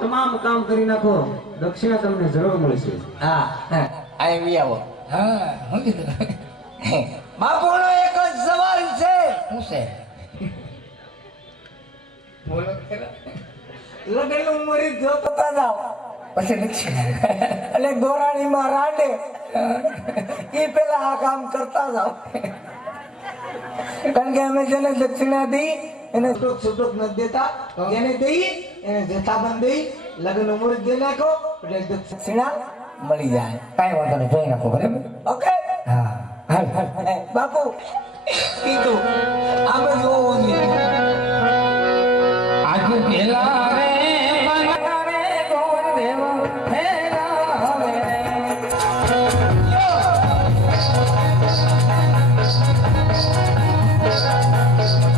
તમામ કામ કરી નાખો, દક્ષિણા તમને જરૂર મળશે. હા આવી આવો. હા હું કીધું બાપુનો એક જ સવાલ છે. શું છે બોલો ખરા. લગ્નનું મુહૂર્ત જોતા જાઓ પછી દક્ષિણા એટલે દોરાણીમાં રાંડે એ પેલા આ કામ કરતા જાઓ. કારણ કે અમે જેને દક્ષિણા દઈ એને છૂટક નથી દેતા. જેને દઈ એને જથ્થાબંધ દઈ લગ્નનું મુહૂર્ત દઈ નાખો એટલે દક્ષિણા મળી જાય. કાંઈ વાંધો નહીં જોઈ નાખો બરાબર. ઓકે હા હાલ હાલ બાપુ કીધું આમ જ હોવું જોઈએ. આજુ પેલા રે મના રે ગોર દેવ હેરા હવે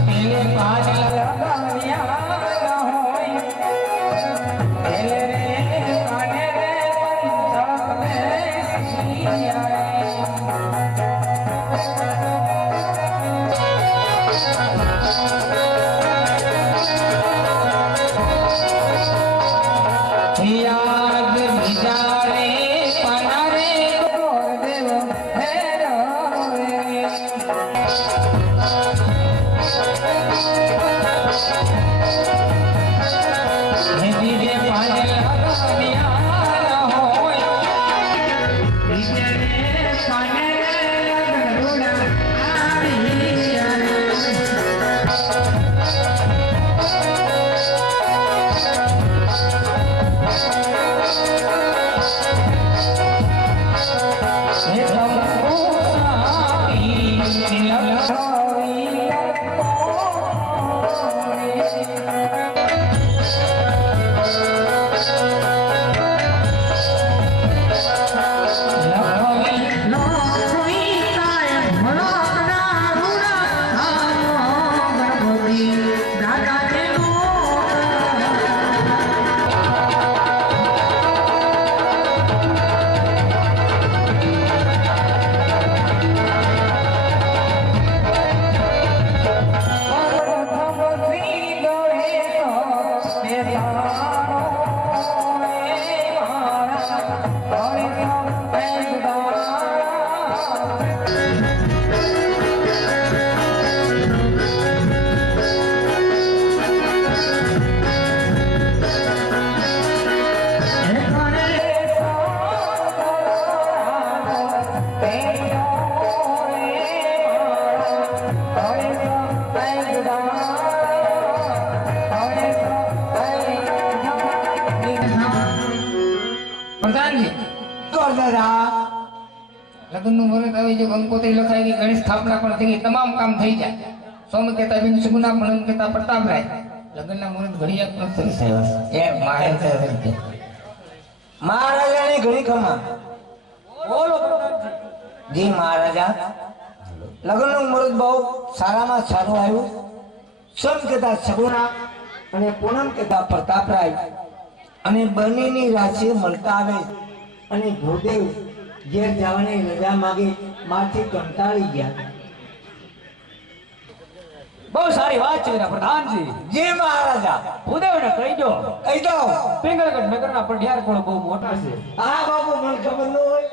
પેલે પાજ લગાવ્યા ન હોય પેલે રે કાને રે પંચમે સિયાય યાદ વિચારે પનારે ગોર દેવ હેરાવે હે બીજે પાજ લગાવ્યા હોય બીજે રે કાને રે ગરુડા આવી લગ્નનું મુહૂર્ત આવી જો કંકોત્રી લખાઈ ગઈ ગણેશ સ્થાપના પણ થઈ ગઈ તમામ કામ થઈ જાય. સોમ કહેતા બિન સુગુના પણ કહેતા પ્રતાપરાય લગ્નના મુહૂર્ત ઘડિયા પણ થઈ જાય. એ મારે મહારાજાની ઘણી ખમા. બોલો જી મહારાજા. લગ્નનું મુહૂર્ત બહુ સારામાં સારું આવ્યું. સોમ કહેતા સગુણા અને પૂનમ કહેતા પ્રતાપરાય અને બંનેની રાશિ મળતા આવે અને ભૂદેવ ઘેર જવાની રજા માગે માથી કંટાળી ગયા. બહુ સારી વાત છે પ્રધાનજી. જી મહારાજા. ભૂદેવને કહી દો પિંગળગઢ નગરના પઢિયાર કોળ બહુ મોટા છે. હા બાપુ મને ખબર ન હોય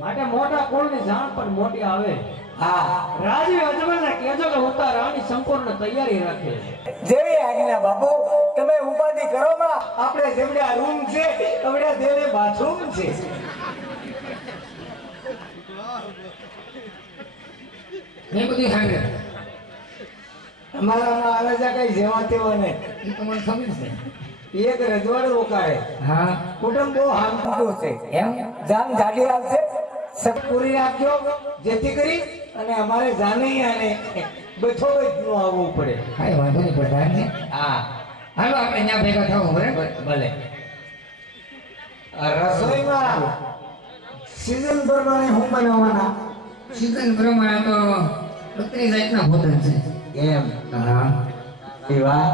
માટે મોટા કોળની જાણ પણ મોટી આવે. હા રાજી અજમલને કહેજો કે ઉતારવાની સંપૂર્ણ તૈયારી રાખે. જેવી આજ્ઞા બાપુ. તમે ઉપાધિ કરો માં. આપણે જેવડા રૂમ છે એવડા દેવે બાથરૂમ છે. મેં બધી સાંભળ્યું. અમારા મહારાજા કઈ જેવા તેવા ને એ તો મને ખબર છે. એક રજવાડું રોકાય. હા કુટુંબ બહુ હામકુટું છે. એમ જાન જાડી આવશે સબ પૂરી રાખજો જેથી કરી અને અમારે જાને અને બેઠો નું આવવું પડે. કાંઈ વાંધો નહીં પ્રધાનજી. હા હાલો આપણે ત્યાં ભેગા થવું બરાબર. ભલે. રસોઈમાં સીઝન પ્રમાણે હું બનાવવાના. સિઝન પ્રમાણે તો 32 જાતના ભોજન છે. એમ હા એવા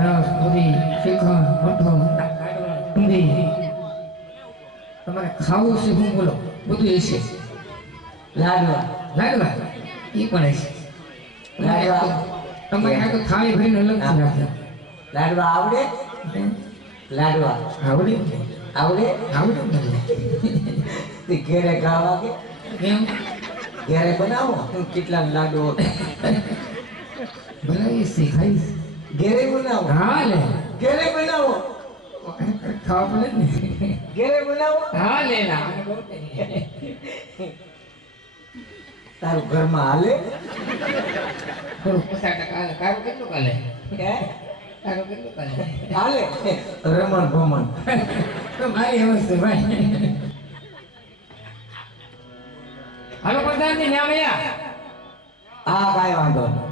રસ પૂરી શ્રીખંડ મઠો ઊંધી તમારે ખાવું છે હું બોલો બધું એ છે. લાડવા લાડવા એ પણ છે. લાડવા તમારે આ તો થાળી ભરીને અલગથી રાખે. લાડવા આવડે. લાડવા આવડી આવડે આવડી મને તે ઘેરે ખાવા કે કેમ ઘેરે બનાવો કેટલા લાડુ બનાવી શીખાઈશ ઘેરે બનાવો હા લે ઘેરે બનાવો ખાવા પડે ને ઘેરે બનાવો હા લે ના તારું ઘરમાં હાલે થોડું 50% હાલે કારું કેટલું કાલે હે કારું કેટલું કાલે હાલે રમણ ભમણ તો મારી એમ છે ભાઈ હાલો પ્રધાનજી ન્યા મૈયા હા કાંઈ વાંધો નહીં.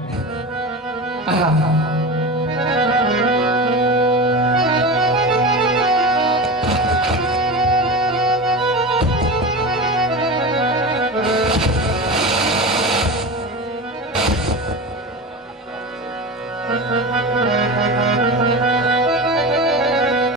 હા